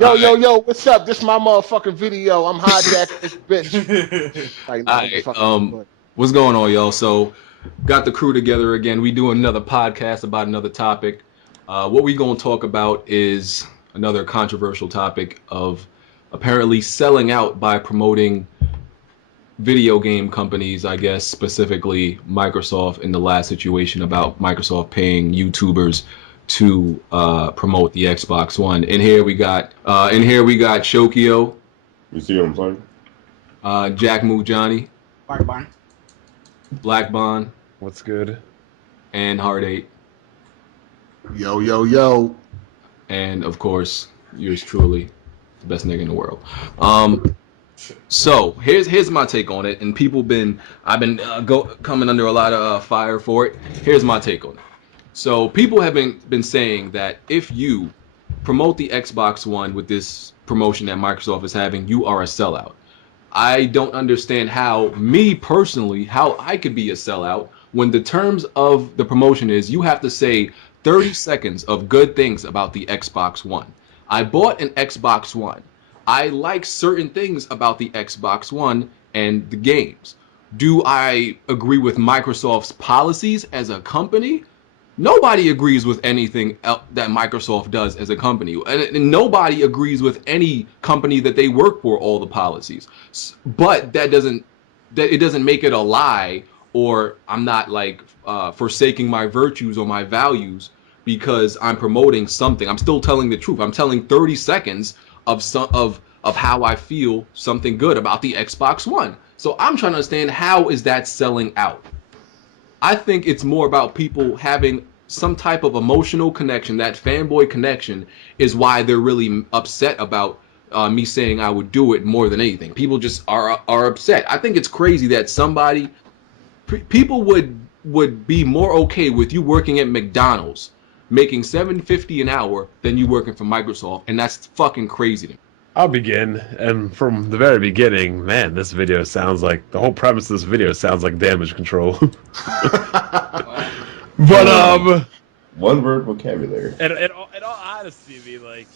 Yo, yo, yo, what's up? This my motherfucking video. I'm hijacking this bitch. Like, nah, what the Alright, fuck am I doing? what's going on, y'all? So, got the crew together again. We do another podcast about another topic. What we gonna talk about is another controversial topic of apparently selling out by promoting video game companies, I guess specifically Microsoft in the last situation about Microsoft paying YouTubers to promote the Xbox One. And here we got Shokio, You see what I'm saying? Jack Moo Johnny, Bye bye. Black Bond, What's good? and Hard Eight, Yo, yo, yo. and of course yours truly, the best nigga in the world. So here's my take on it, and I've been coming under a lot of fire for it. Here's my take on it. So people have been saying that if you promote the Xbox One with this promotion that Microsoft is having, you are a sellout. I don't understand me personally, how I could be a sellout when the terms of the promotion is you have to say 30 seconds of good things about the Xbox One. I bought an Xbox One. I like certain things about the Xbox One and the games. Do I agree with Microsoft's policies as a company? Nobody agrees with anything that Microsoft does as a company, and nobody agrees with any company that they work for, all the policies. But that it doesn't make it a lie, or I'm not like forsaking my virtues or my values because I'm promoting something. I'm still telling the truth. I'm telling 30 seconds of how I feel something good about the Xbox One. So I'm trying to understand, how is that selling out? I think it's more about people having some type of emotional connection. That fanboy connection is why they're really upset about me saying I would do it more than anything. People just are upset. I think it's crazy that people would be more okay with you working at McDonald's making $7.50 an hour than you working for Microsoft, and that's fucking crazy to me. I'll begin, and from the very beginning, man, this video sounds like the whole premise of this video sounds like damage control. But One word vocabulary. in all honesty, I mean, like,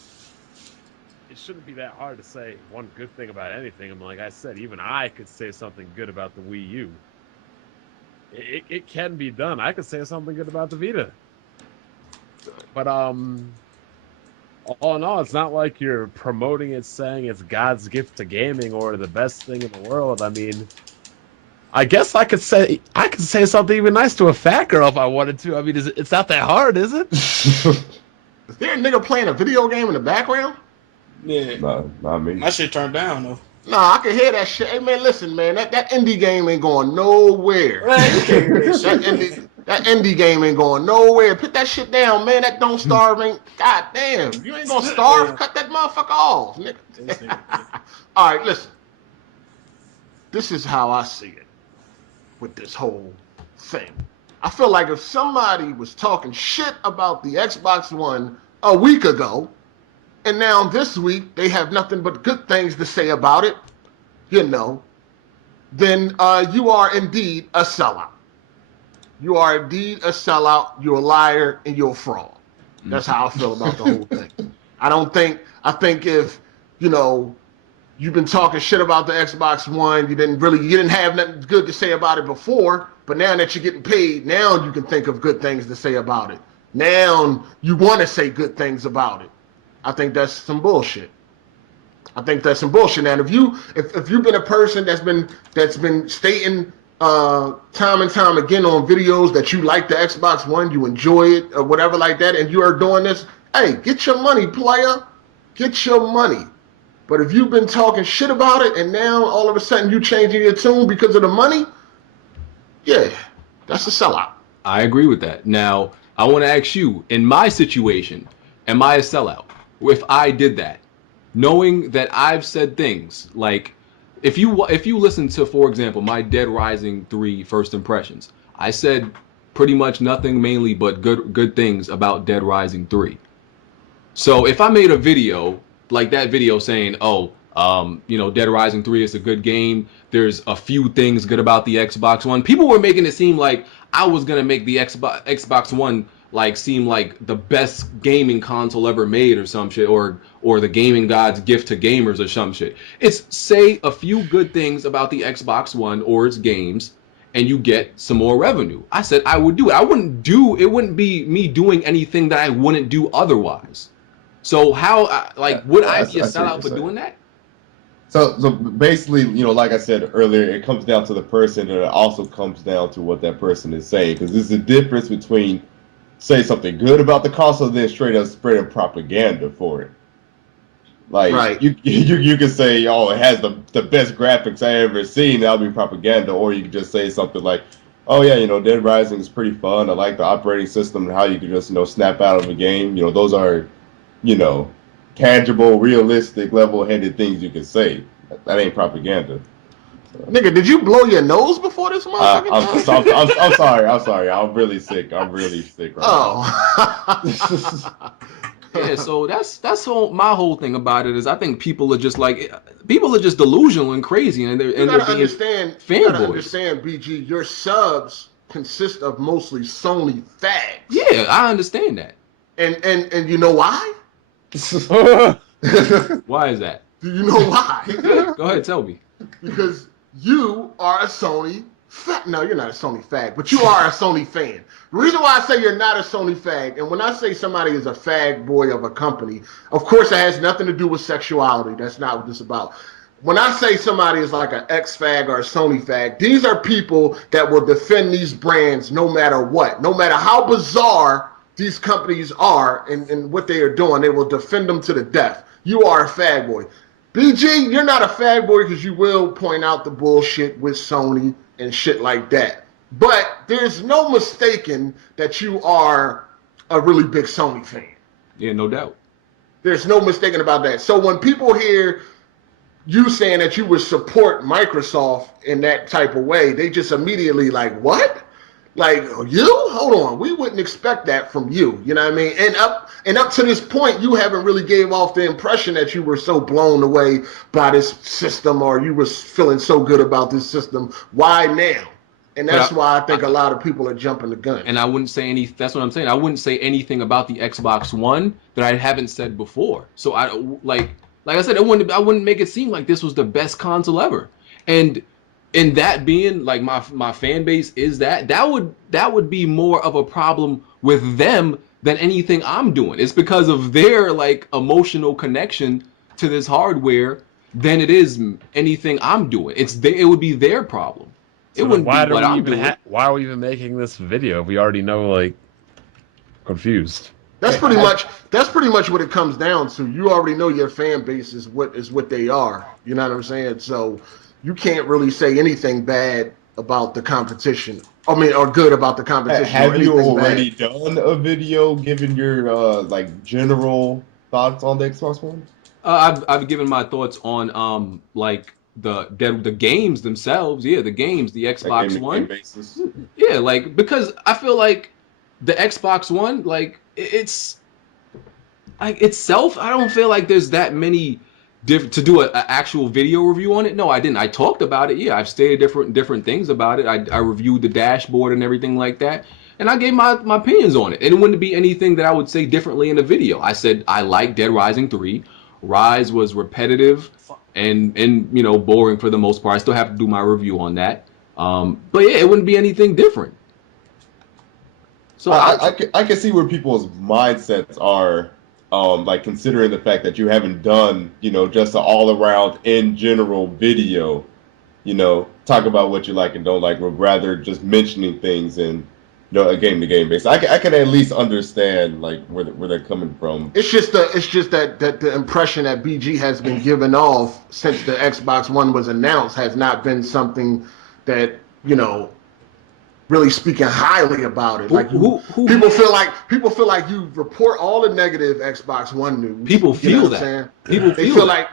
it shouldn't be that hard to say one good thing about anything. I mean, like I said, even I could say something good about the Wii U. It can be done. I could say something good about the Vita. But all in all, it's not like you're promoting it saying it's God's gift to gaming or the best thing in the world. I mean, I guess I could say something even nice to a fat girl if I wanted to. I mean, it's not that hard, is it? Is there a nigga playing a video game in the background? Yeah. Nah, not me. My shit turned down though. Nah, I can hear that shit. Hey, man, listen, man. That indie game ain't going nowhere. Man, you can't hear this shit. That indie game ain't going nowhere. Put that shit down, man. That don't starve ain't. God damn. You ain't gonna starve. Yeah. Cut that motherfucker off, nigga. This nigga- All right, listen. This is how I see it with this whole thing. I feel like if somebody was talking shit about the Xbox One a week ago, and now this week they have nothing but good things to say about it, then you are indeed a sellout. You are indeed a sellout. You're a liar and you're a fraud. That's how I feel about the whole thing. I think if, you've been talking shit about the Xbox One, you didn't have nothing good to say about it before, but now that you're getting paid, now you can think of good things to say about it. Now you want to say good things about it. I think that's some bullshit. Now, if you've been a person that's been stating time and time again on videos that you like the Xbox One, you enjoy it or whatever like that, and you are doing this, hey, get your money, player. Get your money. But if you've been talking shit about it and now all of a sudden you changing your tune because of the money, yeah, that's a sellout. I agree with that. Now, I want to ask you, in my situation, am I a sellout? If I did that, knowing that I've said things like, if you listen to, for example, my Dead Rising 3 first impressions, I said pretty much nothing mainly but good things about Dead Rising 3. So if I made a video like that video saying, Dead Rising 3 is a good game, there's a few things good about the Xbox One, people were making it seem like I was gonna make the Xbox One like seem like the best gaming console ever made or some shit, or the gaming god's gift to gamers or some shit. It's say a few good things about the Xbox One or its games, and you get some more revenue. I said I would do it. It wouldn't be me doing anything that I wouldn't do otherwise. So how, would I be a sellout for doing that? So basically, like I said earlier, it comes down to the person, and it also comes down to what that person is saying. Because there's a difference between say something good about the console, and then straight up spreading propaganda for it. Like Right. you can say, oh, it has the best graphics I ever seen. That'll be propaganda. Or you can just say something like, oh yeah, Dead Rising is pretty fun. I like the operating system and how you can just snap out of a game. Those are tangible, realistic, level-headed things you can say. That ain't propaganda. Nigga, did you blow your nose before this motherfucker? I'm sorry. I'm really sick. I'm really sick right now. Yeah, so that's my whole thing about it is I think people are just delusional and crazy, and they're being fanboys. You gotta understand, BG, your subs consist of mostly Sony fags. Yeah, I understand that. And you know why? Why is that? Do you know why? Go ahead, tell me. Because you are a Sony fag. No, you're not a Sony fag, but you are a Sony fan. The reason why I say you're not a Sony fag, and when I say somebody is a fag boy of a company, of course it has nothing to do with sexuality. That's not what this is about. When I say somebody is like an X-fag or a Sony fag, these are people that will defend these brands no matter what. No matter how bizarre these companies are and what they are doing, they will defend them to the death. You are a fag boy. BG, you're not a fag boy because you will point out the bullshit with Sony and shit like that. But there's no mistaking that you are a really big Sony fan. Yeah, no doubt. There's no mistaking about that. So when people hear you saying that you would support Microsoft in that type of way, they just immediately like, what? Like, you? Hold on. We wouldn't expect that from you. You know what I mean? And up to this point, you haven't really gave off the impression that you were so blown away by this system or you was feeling so good about this system. Why now? And that's why I think a lot of people are jumping the gun. And I wouldn't say that's what I'm saying. I wouldn't say anything about the Xbox One that I haven't said before. So like I said, I wouldn't make it seem like this was the best console ever. And that being like my fan base is that would be more of a problem with them than anything I'm doing. It's because of their like emotional connection to this hardware than it is anything I'm doing. It would be their problem. So it wouldn't be what I'm doing. Why are we even making this video if we already know, like, confused? That's pretty much what it comes down to. You already know your fan base is what they are. You know what I'm saying? So you can't really say anything bad about the competition. I mean, or good about the competition. Have you already done a video giving your general thoughts on the Xbox One? I've given my thoughts on like the games themselves. Yeah, the games, the Xbox One. Yeah, like because I feel like the Xbox One, like it's like itself. I don't feel like there's that many to do an actual video review on it. No, I didn't. I talked about it. Yeah, I've stated different things about it. I reviewed the dashboard and everything like that, and I gave my opinions on it. And it wouldn't be anything that I would say differently in the video. I said I like Dead Rising 3. Rise was repetitive and boring for the most part. I still have to do my review on that. But yeah, it wouldn't be anything different. So I can see where people's mindsets are. Like considering the fact that you haven't done, just an all-around in general video, talk about what you like and don't like, but rather just mentioning things and a game-to-game basis. I can at least understand like where they're coming from. It's just that the impression that BG has been given off since the Xbox One was announced has not been something that really speaking highly about it. Like people feel like you report all the negative Xbox One news. People feel that. They feel like,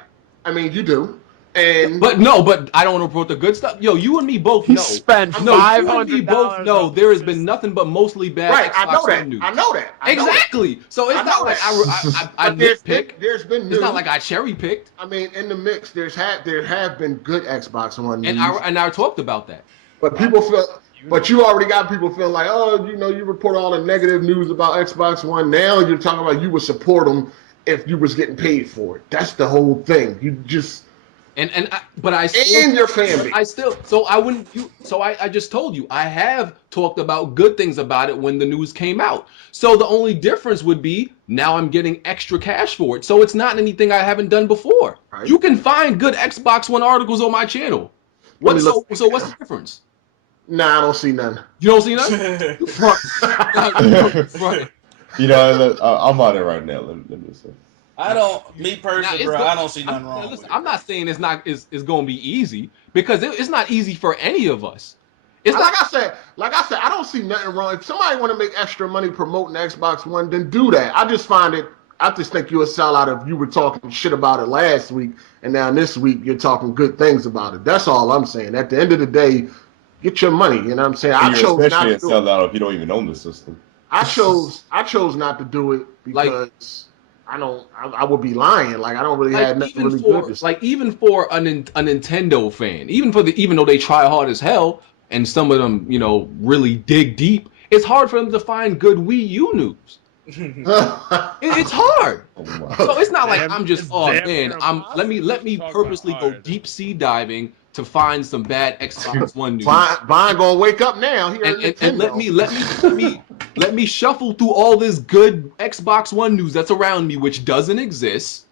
I mean, you do. But I don't report the good stuff. Yo, you and me both know. Spent $500. You and me both know there has been nothing but mostly bad Xbox One news. I know that. Exactly. So it's not like I nitpick. There's been news. It's not like I cherry picked. I mean, in the mix, there have been good Xbox One news. And I talked about that. But people feel But you already got people feeling like, oh, you report all the negative news about Xbox One. Now you're talking about you would support them if you was getting paid for it. That's the whole thing. You just but I still, and your fan base. I still, so I wouldn't. I just told you I have talked about good things about it when the news came out. So the only difference would be now I'm getting extra cash for it. So it's not anything I haven't done before. Right. You can find good Xbox One articles on my channel. So what's the difference? Nah, I don't see none. You don't see none? Right. I'm on it right now. Let me see. I don't, me personally, bro, I don't see nothing wrong with it. I'm not saying it's going to be easy, because it's not easy for any of us. It's like I said, I don't see nothing wrong. If somebody want to make extra money promoting Xbox One, then do that. I just think you're a sellout if you were talking shit about it last week, and now this week you're talking good things about it. That's all I'm saying. At the end of the day, get your money. You know what I'm saying? I chose not to sell out if you don't even own the system. I chose not to do it because I would be lying. Like, I don't really have nothing really good to say. Like, even for a Nintendo fan, even though they try hard as hell, and some of them, really dig deep, it's hard for them to find good Wii U news. It's hard. So it's not like I'm just, let me purposely go deep sea diving to find some bad Xbox One news. Vine gonna wake up now. And let me shuffle through all this good Xbox One news that's around me, which doesn't exist,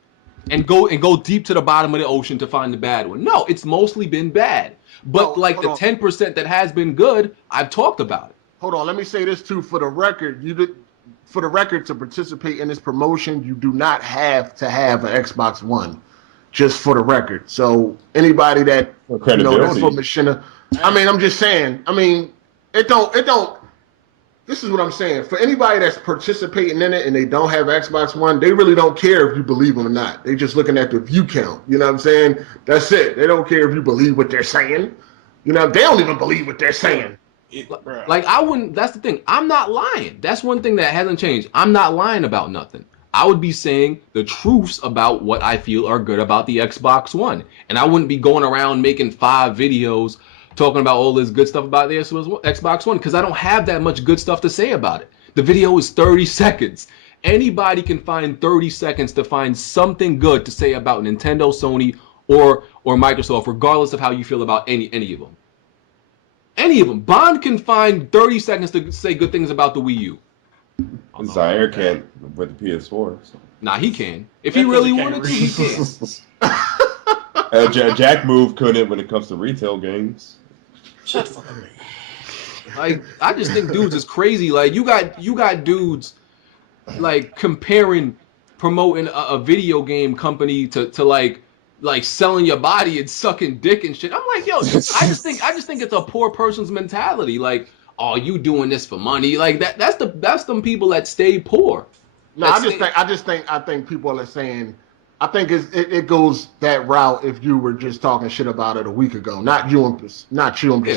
and go deep to the bottom of the ocean to find the bad one. No, it's mostly been bad. But the 10% that has been good, I've talked about it. Hold on, let me say this too. For the record, to participate in this promotion, you do not have to have an Xbox One. Just for the record. So anybody that that's for Machina. I'm just saying. It don't. This is what I'm saying. For anybody that's participating in it and they don't have Xbox One, they really don't care if you believe them or not. They just looking at the view count. You know what I'm saying? That's it. They don't care if you believe what they're saying. They don't even believe what they're saying. Like, I wouldn't. That's the thing. I'm not lying. That's one thing that hasn't changed. I'm not lying about nothing. I would be saying the truths about what I feel are good about the Xbox One. And I wouldn't be going around making 5 videos talking about all this good stuff about the Xbox One, because I don't have that much good stuff to say about it. The video is 30 seconds. Anybody can find 30 seconds to find something good to say about Nintendo, Sony, or Microsoft, regardless of how you feel about any of them. Any of them. Bond can find 30 seconds to say good things about the Wii U. Zaire can't with the PS4. So. Nah, he can. If he really wanted to, he can. Jack Move couldn't when it comes to retail games. Shut the fuck up, man. Like, I just think dudes is crazy. Like, you got dudes like promoting a video game company to like selling your body and sucking dick and shit. I'm like, yo, I just think it's a poor person's mentality. Like, oh, you doing this for money? Like, that's them people that stay poor. No, I think people are saying, I think it goes that route if you were just talking shit about it a week ago. Not you. I'm just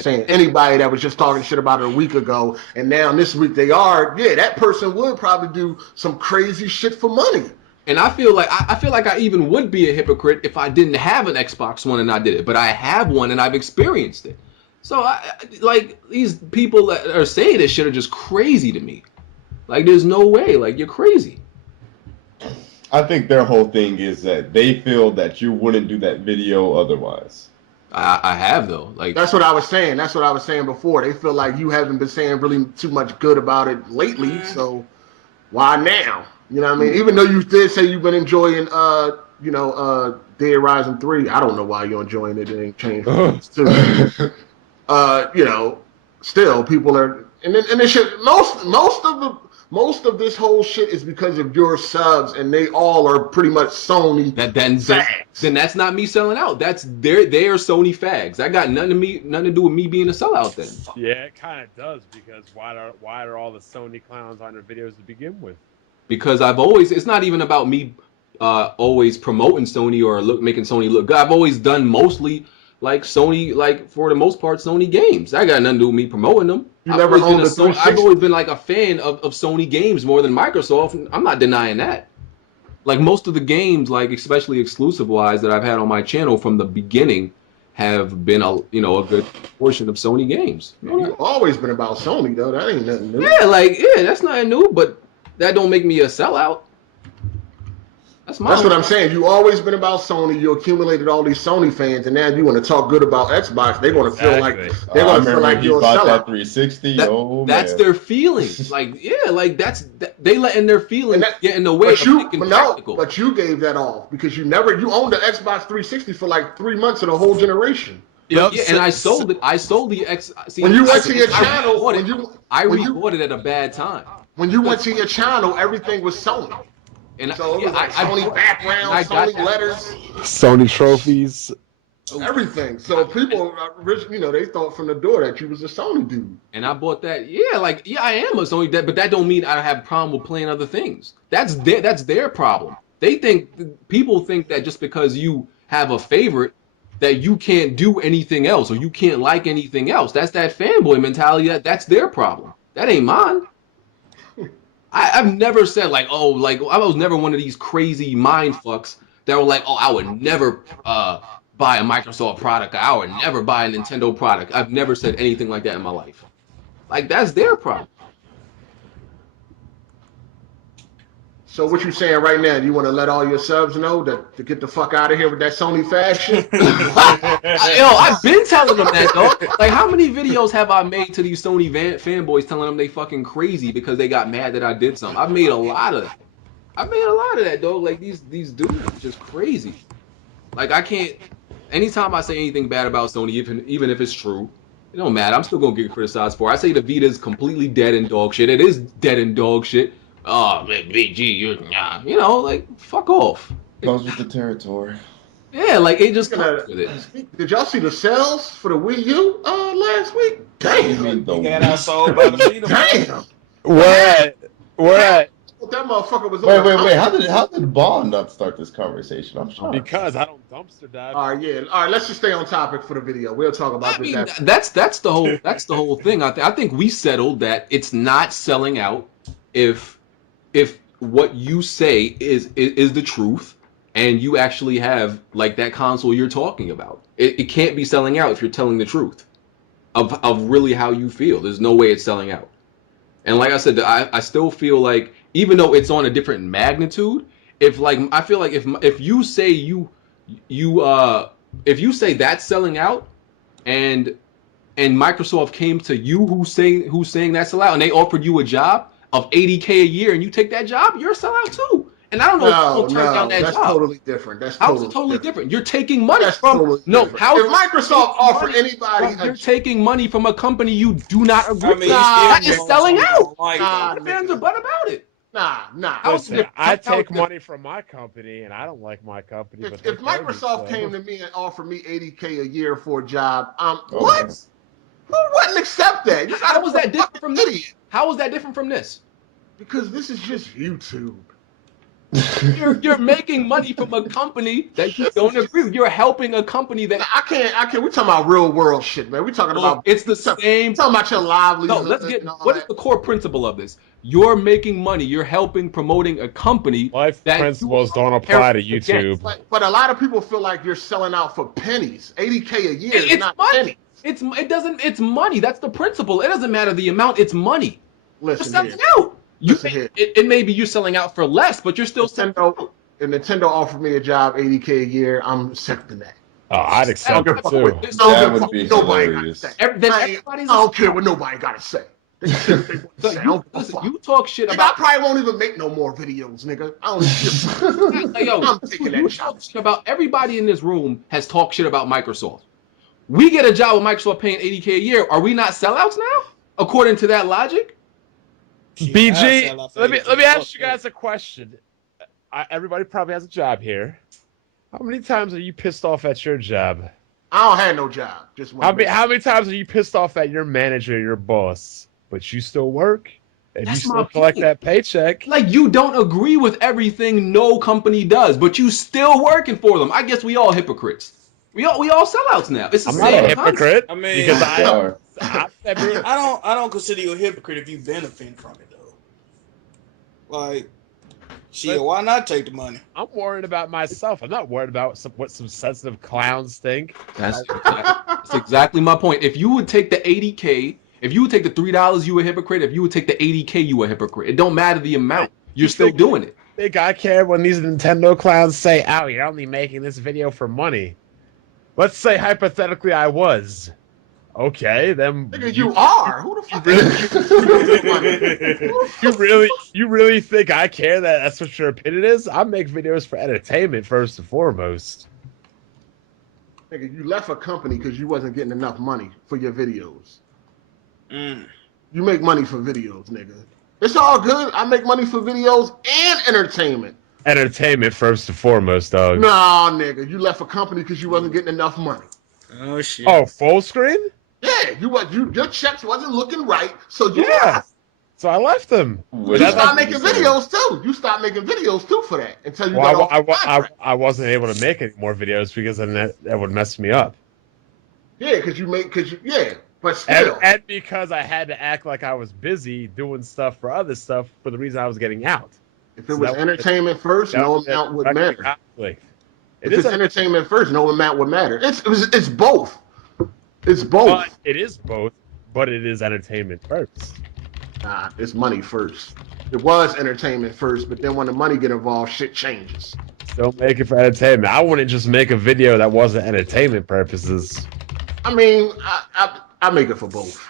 saying anybody that was just talking shit about it a week ago, and now this week they are. Yeah, that person would probably do some crazy shit for money. And I feel like I even would be a hypocrite if I didn't have an Xbox One and I did it, but I have one and I've experienced it. So these people that are saying this shit are just crazy to me. Like, there's no way. Like, you're crazy. I think their whole thing is that they feel that you wouldn't do that video otherwise. I have, though. Like, that's what I was saying. That's what I was saying before. They feel like you haven't been saying really too much good about it lately. So why now? You know what I mean? Even though you did say you've been enjoying, Dead Rising 3. I don't know why you're enjoying it. It ain't changed. Still people are, and this shit. Most of this whole shit is because of your subs, and they all are pretty much Sony. Then that's not me selling out. They are Sony fags. That got nothing to do with me being a sellout. Then yeah, it kind of does, because why are all the Sony clowns on their videos to begin with? Because it's not even about me always promoting Sony or making Sony look good. I've always done mostly like Sony, like for the most part, Sony games. That got nothing to do with me promoting them. I've always been like a fan of Sony games more than Microsoft. I'm not denying that. Like, most of the games, like especially exclusive wise, that I've had on my channel from the beginning, have been a good portion of Sony games. You've always been about Sony though. That ain't nothing new. Yeah, that's nothing new, but that don't make me a sellout. That's what I'm saying. You always been about Sony. You accumulated all these Sony fans, and now you want to talk good about Xbox. They're going to feel like you're a sellout. That 360. That's their feelings. They letting their feelings get in the way of thinking practical. But you gave that off because you owned the Xbox 360 for like 3 months of the whole generation. Yep. Yeah, and I sold it. I sold the X. See, when you went to your channel, I rebought it at a bad time. When you went to your channel, everything was Sony. And so it was Sony background, Sony letters, Sony trophies, everything. So people, they thought from the door that you was a Sony dude. And I bought that. Yeah, I am a Sony, but that don't mean I have a problem with playing other things. That's their problem. People think that just because you have a favorite, that you can't do anything else or you can't like anything else. That's that fanboy mentality. That's their problem. That ain't mine. I've never said I was never one of these crazy mind fucks that were like, oh, I would never buy a Microsoft product. I would never buy a Nintendo product. I've never said anything like that in my life. Like, that's their problem. So what you saying right now? Do you want to let all your subs know that to get the fuck out of here with that Sony fashion? I've been telling them that, dog. Like, how many videos have I made to these Sony fanboys telling them they fucking crazy because they got mad that I did something? I've made a lot of that, dog. Like, these dudes are just crazy. Like, I can't. Anytime I say anything bad about Sony, even if it's true, it don't matter. I'm still gonna get criticized for it. I say the Vita is completely dead and dog shit. It is dead and dog shit. Oh, man, BG, fuck off. Goes with the territory. Yeah, like, it just comes with it. Did y'all see the sales for the Wii U last week? Damn. You got outsold by the Vita. Damn. What? That motherfucker was. Wait. How did Bond not start this conversation? I'm sure. Because I don't dumpster dive. All right. Let's just stay on topic for the video. We'll talk about this. That's the whole thing. I think we settled that it's not selling out if what you say is the truth and you actually have like that console you're talking about. It can't be selling out if you're telling the truth of really how you feel. There's no way it's selling out. And like I said, I still feel like even though it's on a different magnitude, I feel like if you say if you say that's selling out and Microsoft came to you who's saying that's selling out and they offered you a job of $80K a year and you take that job, you're a sellout too. And I don't know if you'll turn down that that's job. Totally different. That's totally different. You're taking money from if Microsoft offer anybody, you're taking money from a company you do not agree with. That is selling out. The fans are butt about it. Nah. Listen, I take money from my company, and I don't like my company. If Microsoft came to me and offered me $80K a year for a job, what? Who wouldn't accept that? How was that different from this? How was that different from this? Because this is just YouTube. You're making money from a company that you don't agree with. You're helping a company that I can't. We're talking about real world shit, man. We're talking about it's the same. We're talking about your livelihood. No, let's get. What is the core principle of this? You're making money. You're promoting a company. Life principles don't apply to YouTube. But a lot of people feel like you're selling out for pennies. $80K a year is not money. pennies. It's money. That's the principle. It doesn't matter the amount. It's money. Listen, you're selling out. It may be you're selling out for less, but you're still selling out. If Nintendo offered me a job, $80K a year, I'm accepting that. Oh, I'd accept it too. That would be hilarious. I don't care what nobody got to say. You talk shit about. I probably won't even make no more videos, nigga. I don't. I'm taking that shot. About everybody in this room has talked shit about Microsoft. We get a job with Microsoft paying $80K a year. Are we not sellouts now? According to that logic? BG, let me ask you guys a question. Everybody probably has a job here. How many times are you pissed off at your job? I don't have no job. Just how many times are you pissed off at your manager, your boss, but you still work and you still collect that paycheck? Like, you don't agree with everything no company does, but you still working for them. I guess we all hypocrites. We all sellouts now. It's the I'm same not a hypocrite. I mean, because I don't consider you a hypocrite if you benefit from it though. Like, Shit, why not take the money? I'm worried about myself. I'm not worried about what some sensitive clowns think. That's exactly my point. If you would take the 80K, if you would take the $3, you a hypocrite. If you would take the 80K, you a hypocrite. It don't matter the amount. You're still doing it. Think I care when these Nintendo clowns say, "Oh, you're only making this video for money." Let's say hypothetically I was. Okay, then Nigga, you are. Who the fuck? You really think I care that's what your opinion is? I make videos for entertainment first and foremost. Nigga, you left a company because you wasn't getting enough money for your videos. You make money for videos, nigga. It's all good. I make money for videos and entertainment. Entertainment first and foremost, dog. Nah, nigga, you left a company because you wasn't getting enough money. Oh shit. Oh, full screen? Yeah, your checks wasn't looking right, so you Yeah. So I left them. You start making videos too. You start making videos too for that until you got off the contract. I wasn't able to make any more videos because then that would mess me up. Yeah, but still. And because I had to act like I was busy doing stuff for other stuff for the reason I was getting out. If it was entertainment first, no amount would matter. If it's entertainment first, no amount would matter. It's both. It's both. It is both, but it is entertainment first. Nah, it's money first. It was entertainment first, but then when the money get involved, shit changes. Don't make it for entertainment. I wouldn't just make a video that wasn't entertainment purposes. I mean, I make it for both.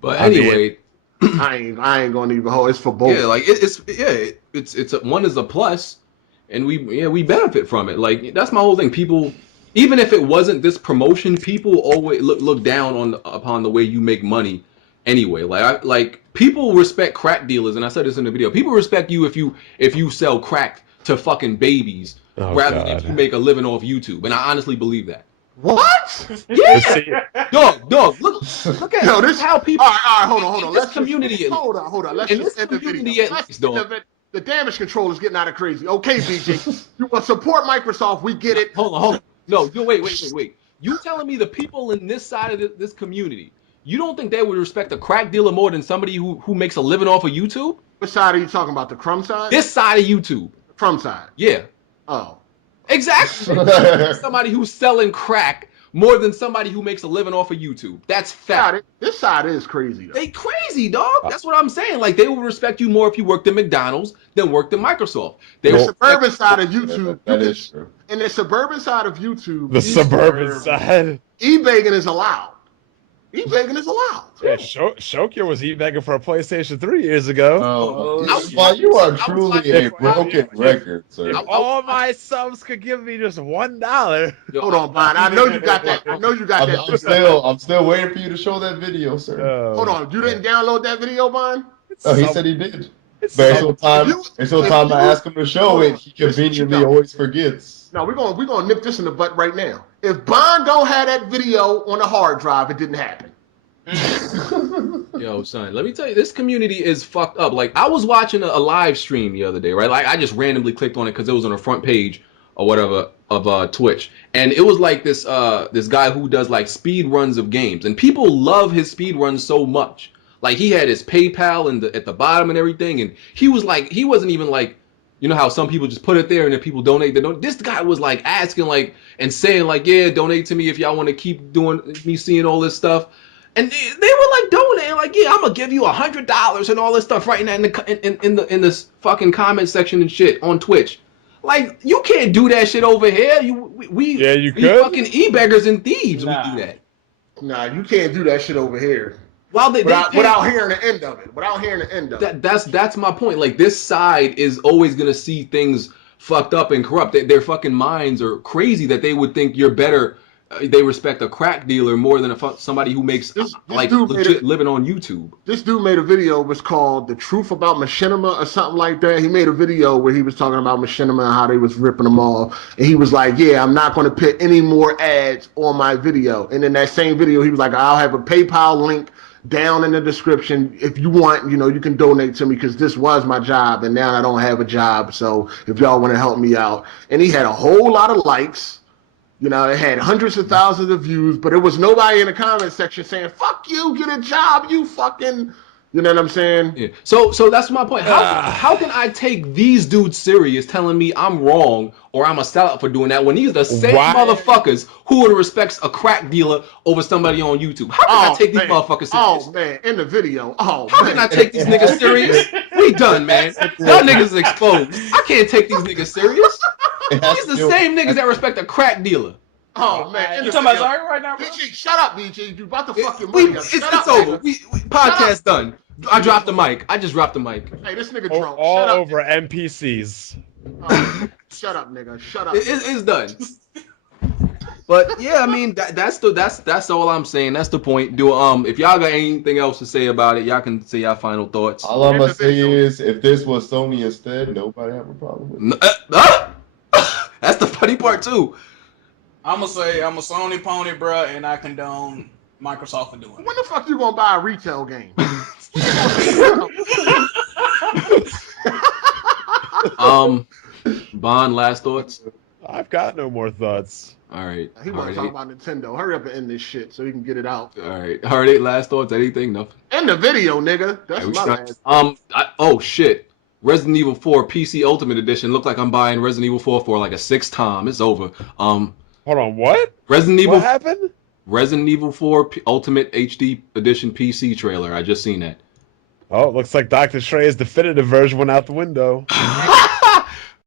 But anyway, I ain't gonna even hold. It's for both. Yeah, like it's one is a plus, and we benefit from it. Like that's my whole thing. People, even if it wasn't this promotion, people always look down upon the way you make money. Anyway, like people respect crack dealers, and I said this in the video. People respect you if you sell crack to fucking babies rather than if you make a living off YouTube. And I honestly believe that. What? Yeah, dog. Look at this. How people. All right, hold on. Let's community. Hold on. Let's just end the video. The damage control is getting out of crazy. Okay, BJ, you want to support Microsoft? We get it. Hold on. No, wait. You telling me the people in this side of this community, you don't think they would respect a crack dealer more than somebody who makes a living off of YouTube? What side are you talking about? The crumb side? This side of YouTube. The crumb side. Yeah. Oh. Exactly. Somebody who's selling crack more than somebody who makes a living off of YouTube. That's fact. This side is crazy, though. They crazy, dog. That's what I'm saying. Like, they will respect you more if you worked at McDonald's than worked at Microsoft. The suburban side of YouTube. That is true. In the suburban side of YouTube. The suburban side. E-begging is allowed. E-begging is allowed. Yeah, Shokya was e-begging for a PlayStation 3 years ago. You are truly a broken record, sir. All my subs could give me just $1. Hold on, Brian. I know you got that. I'm still waiting for you to show that video, sir. Hold on. You didn't download that video, Brian? Oh, he said he did. But until time I ask him to show it, he conveniently always forgets. No, we're gonna nip this in the butt right now. If Bond don't have that video on a hard drive, it didn't happen. Yo, son, let me tell you, this community is fucked up. Like, I was watching a live stream the other day, right? Like, I just randomly clicked on it because it was on the front page or whatever of Twitch, and it was like this guy who does like speed runs of games, and people love his speed runs so much. Like, he had his PayPal at the bottom and everything, and he wasn't even like, you know how some people just put it there and then people donate. This guy was like asking like and saying like, yeah, donate to me if y'all want to keep doing me seeing all this stuff. And they were like donating, like, yeah, I'm gonna give you $100 and all this stuff right now in this fucking comment section and shit on Twitch. Like, you can't do that shit over here. We could. Fucking e-beggars and thieves. We do that. Nah, you can't do that shit over here. Well, without hearing the end of it. That's my point. Like, this side is always gonna see things fucked up and corrupt. Their fucking minds are crazy that they would think you're better. They respect a crack dealer more than somebody who makes legit living on YouTube. This dude made a video. It was called "The Truth About Machinima" or something like that. He made a video where he was talking about Machinima and how they was ripping them off. And he was like, "Yeah, I'm not going to put any more ads on my video." And in that same video, he was like, "I'll have a PayPal link down in the description. If you want, you can donate to me because this was my job and now I don't have a job. So if y'all want to help me out." And he had a whole lot of likes. It had hundreds of thousands of views, but there was nobody in the comment section saying, "Fuck you, get a job, you fucking, You know what I'm saying? Yeah. So that's my point. How can I take these dudes serious telling me I'm wrong or I'm a sellout for doing that when these are the same Why? motherfuckers who would respect a crack dealer over somebody on YouTube? How can I take these motherfuckers serious? Oh man, in the video. Oh How man. can I take these niggas serious? We done, man. Y'all niggas is exposed. I can't take these niggas serious. These the same niggas that respect a crack dealer. Oh man. In You the talking about video. Zari right now, bro? BG, shut up, BG. You about to fuck your money up. It's Shut up, over. nigga. We podcast done. I dropped the mic. I just dropped the mic. Hey, this nigga drunk. All Shut up. over NPCs. Oh, shut up, nigga. Shut up. It's done. But yeah, I mean that's all I'm saying. That's the point. If y'all got anything else to say about it, y'all can say y'all final thoughts. All I'm gonna say is, if this was Sony instead, nobody have a problem with it. That's the funny part too. I'm gonna say I'm a Sony pony, bro, and I condone Microsoft for doing it. When the fuck you gonna buy a retail game? Bond, last thoughts. I've got no more thoughts. All right. He want to talk about Nintendo. Hurry up and end this shit so he can get it out. All right. Hard eight. Last thoughts. Anything? Nothing. End the video, nigga. That's my last. Oh shit. Resident Evil 4 PC Ultimate Edition. Look like I'm buying Resident Evil 4 for like a sixth time. It's over. Hold on. What? Resident Evil. What happened? Resident Evil 4 Ultimate HD Edition PC trailer. I just seen that. Oh, it looks like Dr. Trey's definitive version went out the window.